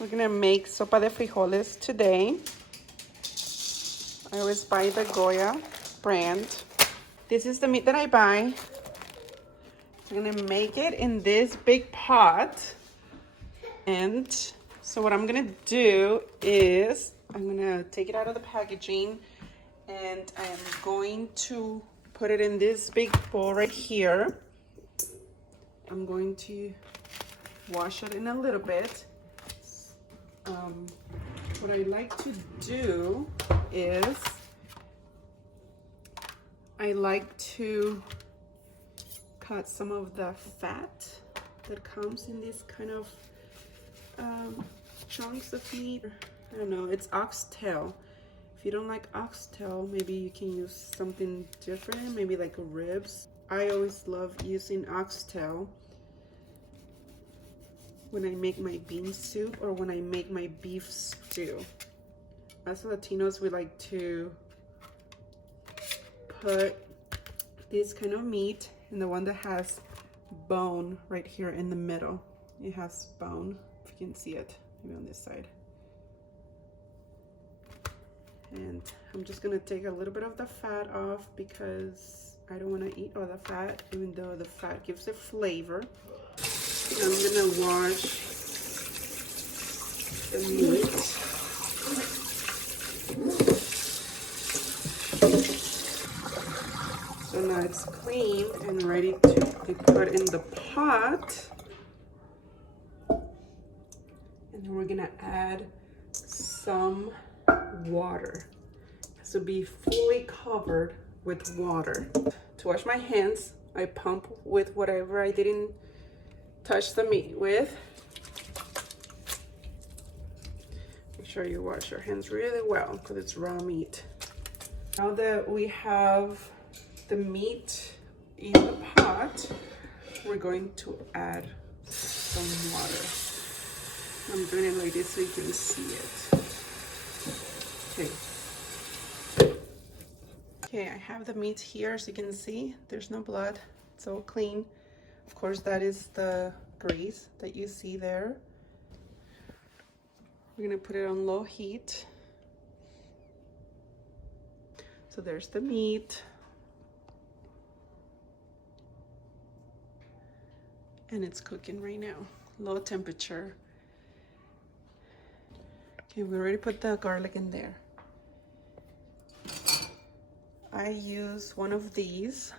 We're gonna make sopa de frijoles today. I always buy the Goya brand. This is the meat that I buy. I'm gonna make it in this big pot. And so what I'm gonna do is I'm gonna take it out of the packaging and I am going to put it in this big bowl right here. I'm going to wash it in a little bit. What I like to do is I like to cut some of the fat that comes in these kind of chunks of meat. I don't know, it's oxtail. If you don't like oxtail, maybe you can use something different, maybe like ribs. I always love using oxtail when I make my bean soup or when I make my beef stew. As Latinos, we like to put this kind of meat in the one that has bone right here in the middle. It has bone, if you can see it, maybe on this side. And I'm just gonna take a little bit of the fat off because I don't wanna eat all the fat, even though the fat gives it flavor. I'm gonna wash the meat. So now it's clean and ready to be put in the pot. And then we're gonna add some water. It has to be fully covered with water. To wash my hands, I pump with whatever I didn't touch the meat with. Make sure you wash your hands really well because it's raw meat. Now that we have the meat in the pot, we're going to add some water. I'm doing it like this so you can see it. Okay. Okay, I have the meat here so you can see there's no blood. It's all clean. Of course, that is the grease that you see there. We're gonna put it on low heat. So there's the meat. And it's cooking right now, low temperature. Okay, we already put the garlic in there. I use one of these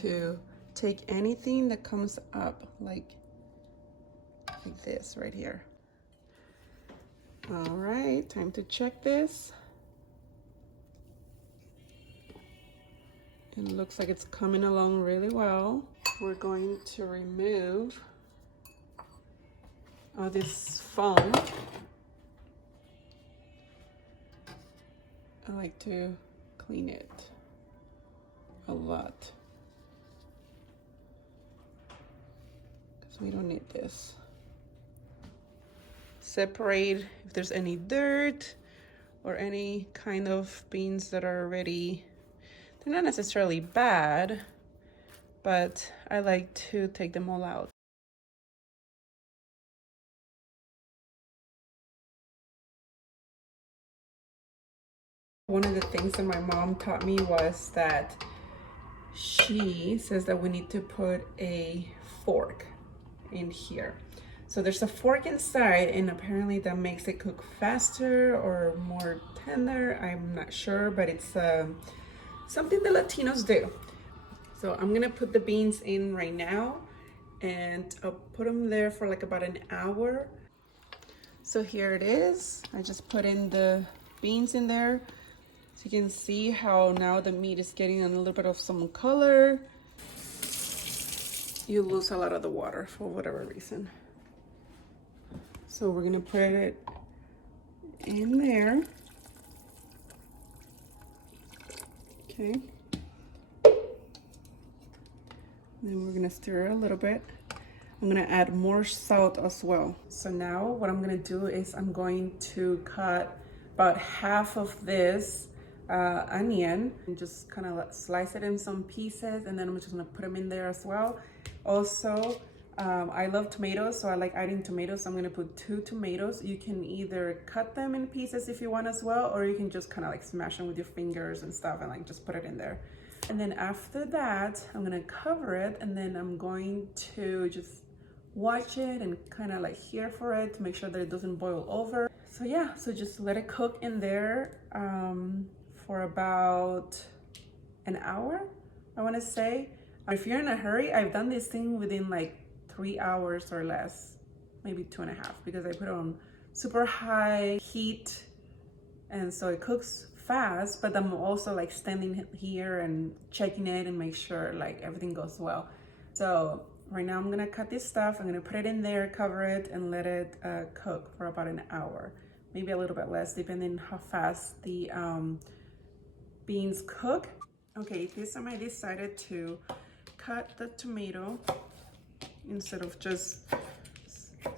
to take anything that comes up like this right here. All right, time to check this. It looks like it's coming along really well. We're going to remove all this foam. I like to clean it a lot because we don't need this. Separate if there's any dirt or any kind of beans that are already, they're not necessarily bad, but I like to take them all out. One of the things that my mom taught me was that she says that we need to put a fork in here. So there's a fork inside and apparently that makes it cook faster or more tender. I'm not sure, but it's something the Latinos do. So I'm gonna put the beans in right now and I'll put them there for like about an hour. So here it is. I just put in the beans in there. So you can see how now the meat is getting a little bit of some color. You lose a lot of the water for whatever reason. So we're gonna put it in there. Okay. Then we're gonna stir it a little bit. I'm gonna add more salt as well. So now what I'm gonna do is I'm going to cut about half of this onion and just kind of slice it in some pieces, and then I'm just gonna put them in there as well. Also, I love tomatoes, so I like adding tomatoes. So I'm gonna put 2 tomatoes. You can either cut them in pieces if you want as well, or you can just kind of like smash them with your fingers and stuff and like just put it in there. And then after that, I'm gonna cover it, and then I'm going to just watch it and kind of like hear for it to make sure that it doesn't boil over. So yeah, so just let it cook in there for about an hour, I want to say. If you're in a hurry, I've done this thing within like 3 hours or less, maybe 2.5, because I put it on super high heat, and so it cooks fast, but I'm also like standing here and checking it and make sure like everything goes well. So right now I'm gonna cut this stuff, I'm gonna put it in there, cover it, and let it cook for about an hour, maybe a little bit less, depending how fast the beans cook. Okay, this time I decided to cut the tomato instead of just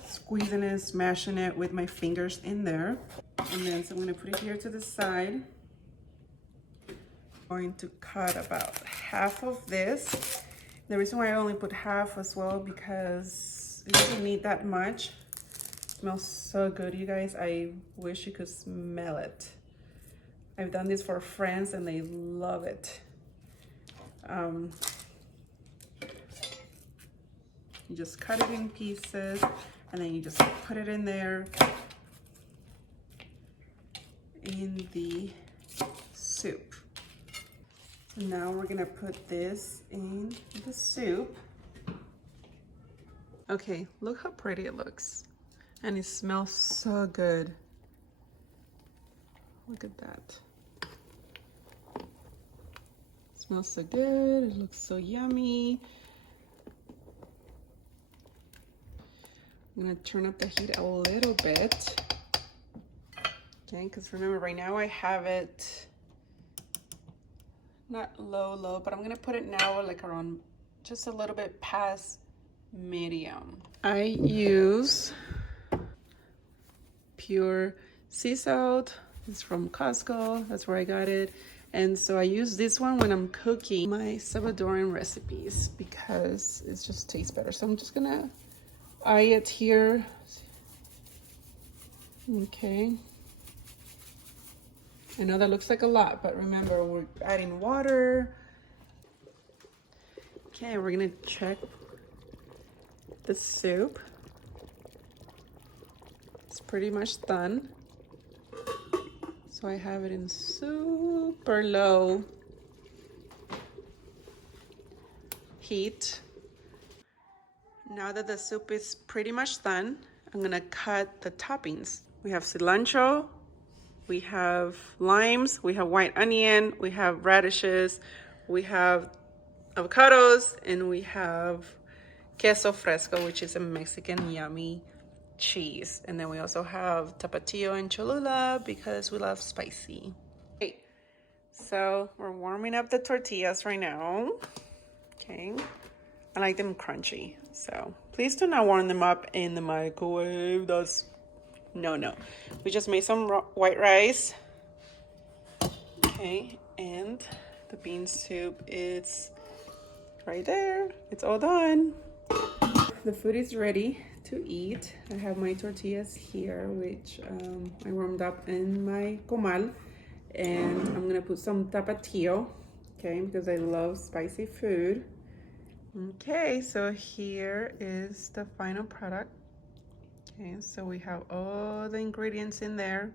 squeezing it, smashing it with my fingers in there. And then so I'm gonna put it here to the side. I'm going to cut about half of this. The reason why I only put half as well, because it doesn't need that much. It smells so good, you guys. I wish you could smell it. I've done this for friends and they love it. You just cut it in pieces and then you just put it in there in the soup. So now we're gonna put this in the soup. Okay, look how pretty it looks. And it smells so good. Look at that. It smells so good, it looks so yummy. I'm gonna turn up the heat a little bit. Okay, because remember right now I have it not low, but I'm gonna put it now like around just a little bit past medium. I use pure sea salt. It's from Costco, that's where I got it. And so I use this one when I'm cooking my Salvadoran recipes because it just tastes better. So I'm just gonna eye it here. Okay. I know that looks like a lot, but remember we're adding water. Okay, we're gonna check the soup. It's pretty much done. So I have it in super low heat. Now that the soup is pretty much done, I'm gonna cut the toppings. We have cilantro, we have limes, we have white onion, we have radishes, we have avocados, and we have queso fresco, which is a Mexican yummy cheese. And then we also have tapatio and cholula because we love spicy. Okay, so we're warming up the tortillas right now. Okay, I like them crunchy, so please do not warm them up in the microwave. That's no. We just made some white rice. Okay, and the bean soup is right there. It's all done. The food is ready to eat. I have my tortillas here, which I warmed up in my comal, and I'm gonna put some tapatio, okay, because I love spicy food. Okay, so here is the final product. Okay, so we have all the ingredients in there.